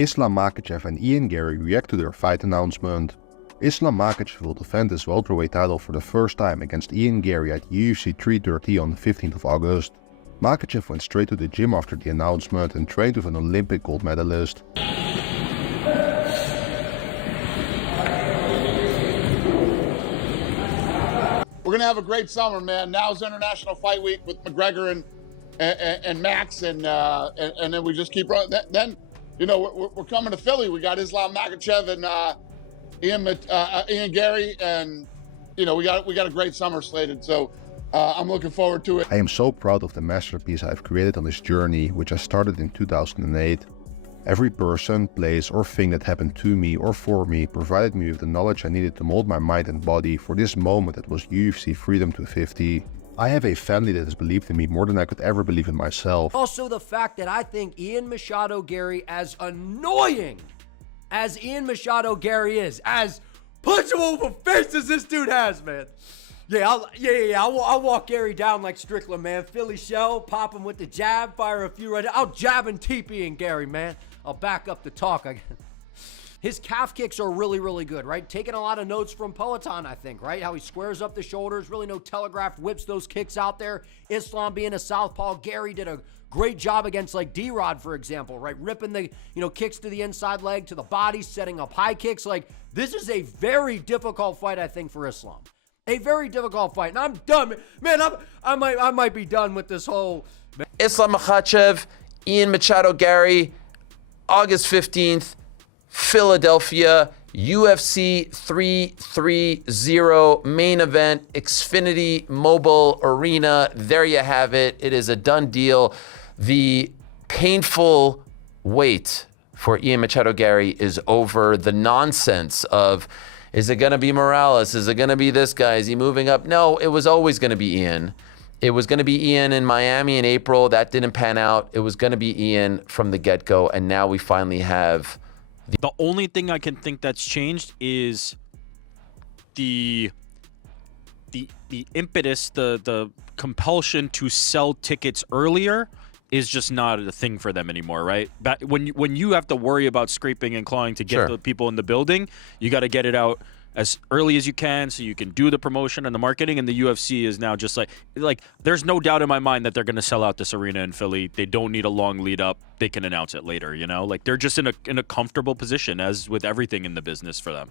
Islam Makhachev and Ian Garry react to their fight announcement. Islam Makhachev will defend his welterweight title for the first time against Ian Garry at UFC 330 on the 15th of August. Makhachev went straight to the gym after the announcement and trained with an Olympic gold medalist. We're gonna have a great summer, man. Now's International Fight Week with McGregor and Max, and then we just keep running. Then, you know, we're coming to Philly. We got Islam Makhachev and Ian Garry, and you know, we got a great summer slated. So I'm looking forward to it. I am so proud of the masterpiece I've created on this journey, which I started in 2008. Every person, place or thing that happened to me or for me provided me with the knowledge I needed to mold my mind and body for this moment that was UFC Freedom 250. I have a family that has believed in me more than I could ever believe in myself. Also the fact that I think Ian Machado Garry, as annoying as Ian Machado Garry is, as punchable of a face as this dude has, man. I'll walk Garry down like Strickland, man. Philly shell, pop him with the jab, fire a few right. I'll jab and TP in Garry, man. I'll back up the talk. His calf kicks are really, really good, right? Taking a lot of notes from Peloton, I think, right? How he squares up the shoulders, really no telegraph, whips those kicks out there. Islam being a southpaw, Garry did a great job against like D-Rod, for example, right? Ripping the, kicks to the inside leg, to the body, setting up high kicks. Like, this is a very difficult fight, I think, for Islam. A very difficult fight. And I'm done, man. I might be done with this whole... Islam Makhachev, Ian Machado Garry, August 15th, Philadelphia, UFC 330 main event, Xfinity Mobile Arena. There you have it. It is a done deal. The painful wait for Ian Machado Garry is over. The nonsense of, is it going to be Morales? Is it going to be this guy? Is he moving up? No, it was always going to be Ian. It was going to be Ian in Miami in April. That didn't pan out. It was going to be Ian from the get-go, and now we finally have... The only thing I can think that's changed is the impetus, the compulsion to sell tickets earlier is just not a thing for them anymore, right? When you have to worry about scraping and clawing to get the people in the building, you got to get it out as early as you can so you can do the promotion and the marketing. And the UFC is now just like there's no doubt in my mind that they're going to sell out this arena in Philly. They don't need a long lead up. They can announce it later, like they're just in a comfortable position, as with everything in the business for them.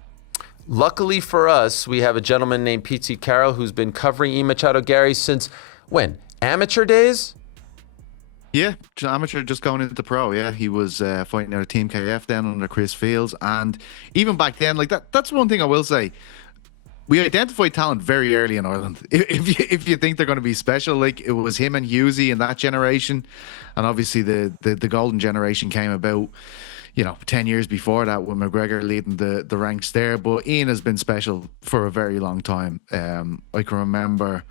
Luckily for us, we have a gentleman named Pete Carroll who's been covering Ian Machado Garry since when? Amateur days? Yeah, amateur, just going into pro. Yeah, he was fighting out of Team KF then under Chris Fields, and even back then, like that's one thing I will say. We identified talent very early in Ireland. If you think they're going to be special, like it was him and Hughesy in that generation, and obviously the golden generation came about, 10 years before that with McGregor leading the ranks there. But Ian has been special for a very long time. I can remember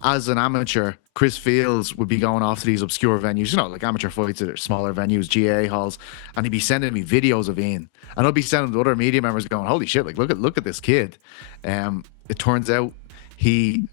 as an amateur, Chris Fields would be going off to these obscure venues, like amateur fights at smaller venues, GA halls, and he'd be sending me videos of Ian, and I'd be sending to other media members going, "Holy shit! Like look at this kid." It turns out he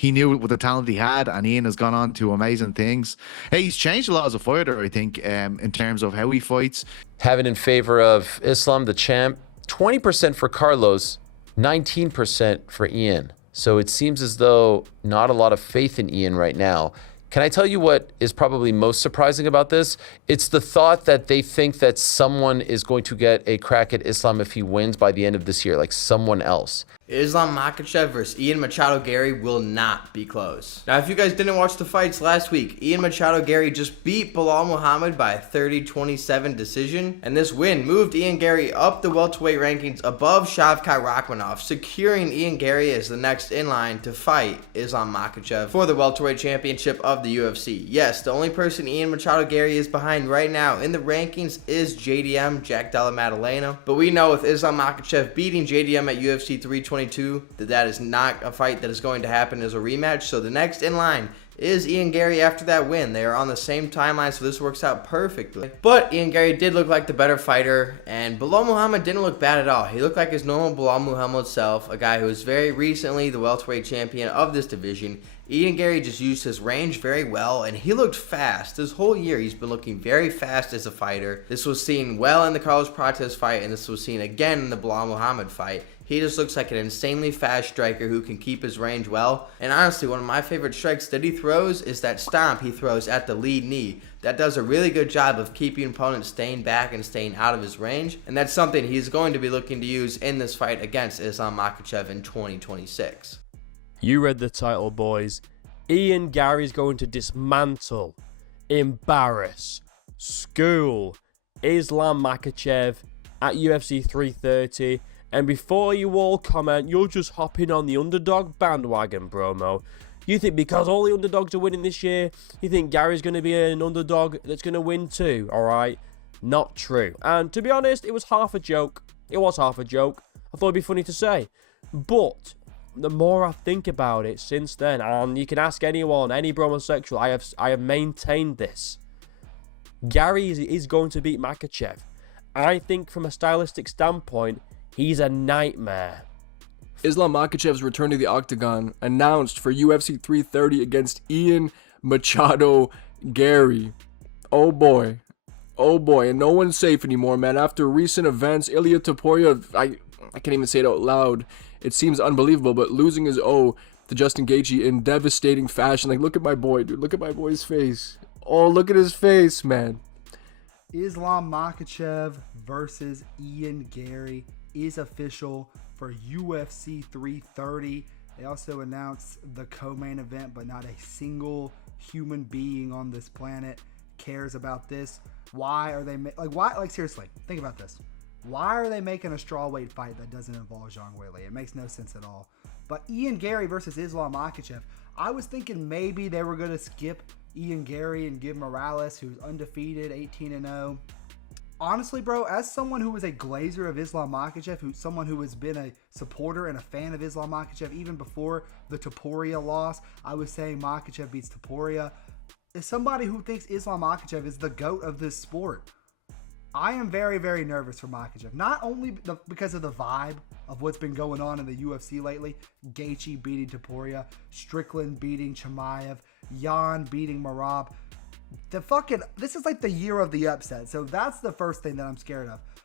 knew what the talent he had, and Ian has gone on to amazing things. Hey, he's changed a lot as a fighter, I think, in terms of how he fights. Have it in favor of Islam, the champ. 20% for Carlos, 19% for Ian. So it seems as though not a lot of faith in Ian right now. Can I tell you what is probably most surprising about this? It's the thought that they think that someone is going to get a crack at Islam if he wins by the end of this year, like someone else. Islam Makhachev versus Ian Machado Garry will not be close. Now, if you guys didn't watch the fights last week, Ian Machado Garry just beat Belal Muhammad by a 30-27 decision, and this win moved Ian Garry up the welterweight rankings above Shavkat Rakhmonov, securing Ian Garry as the next in line to fight Islam Makhachev for the welterweight championship of the UFC. Yes, the only person Ian Machado Garry is behind right now in the rankings is JDM, Jack Della Maddalena, but we know with Islam Makhachev beating JDM at UFC 322 that is not a fight that is going to happen as a rematch. So the next in line is Ian Garry after that win. They are on the same timeline, so this works out perfectly. But Ian Garry did look like the better fighter, and Belal Muhammad didn't look bad at all. He looked like his normal Belal Muhammad self, a guy who was very recently the welterweight champion of this division, Ian Garry just used his range very well, and he looked fast. This whole year, he's been looking very fast as a fighter. This was seen well in the Carlos Prates fight, and this was seen again in the Bilal Muhammad fight. He just looks like an insanely fast striker who can keep his range well. And honestly, one of my favorite strikes that he throws is that stomp he throws at the lead knee. That does a really good job of keeping opponents staying back and staying out of his range. And that's something he's going to be looking to use in this fight against Islam Makhachev in 2026. You read the title, boys. Ian Garry's going to dismantle, embarrass, school Islam Makhachev at UFC 330. And before you all comment, you're just hopping on the underdog bandwagon, Bromo. You think because all the underdogs are winning this year, you think Gary's going to be an underdog that's going to win too, alright? Not true. And to be honest, it was half a joke. It was half a joke. I thought it'd be funny to say. But the more I think about it since then, and you can ask anyone, any bromosexual, I have maintained this. Garry is going to beat Makhachev. I think from a stylistic standpoint, he's a nightmare. Islam Makhachev's return to the Octagon announced for UFC 330 against Ian Machado Garry. Oh boy. Oh boy. And no one's safe anymore, man. After recent events, Ilia Topuria, I can't even say it out loud. It seems unbelievable, but losing his O to Justin Gaethje in devastating fashion. Like, look at my boy, dude. Look at my boy's face. Oh, look at his face, man. Islam Makhachev versus Ian Garry is official for UFC 330. They also announced the co-main event, but not a single human being on this planet cares about this. Why are they seriously, think about this. Why are they making a strawweight fight that doesn't involve Zhang Weili? It makes no sense at all. But Ian Garry versus Islam Makhachev, I was thinking maybe they were going to skip Ian Garry and give Morales, who's undefeated, 18-0. Honestly, bro, as someone who was a glazer of Islam Makhachev, someone who has been a supporter and a fan of Islam Makhachev even before the Topuria loss, I was saying Makhachev beats Topuria. As somebody who thinks Islam Makhachev is the GOAT of this sport, I am very, very nervous for Makhachev. Not only because of the vibe of what's been going on in the UFC lately, Gaethje beating Topuria, Strickland beating Chimaev, Jan beating Merab. This is like the year of the upset. So that's the first thing that I'm scared of.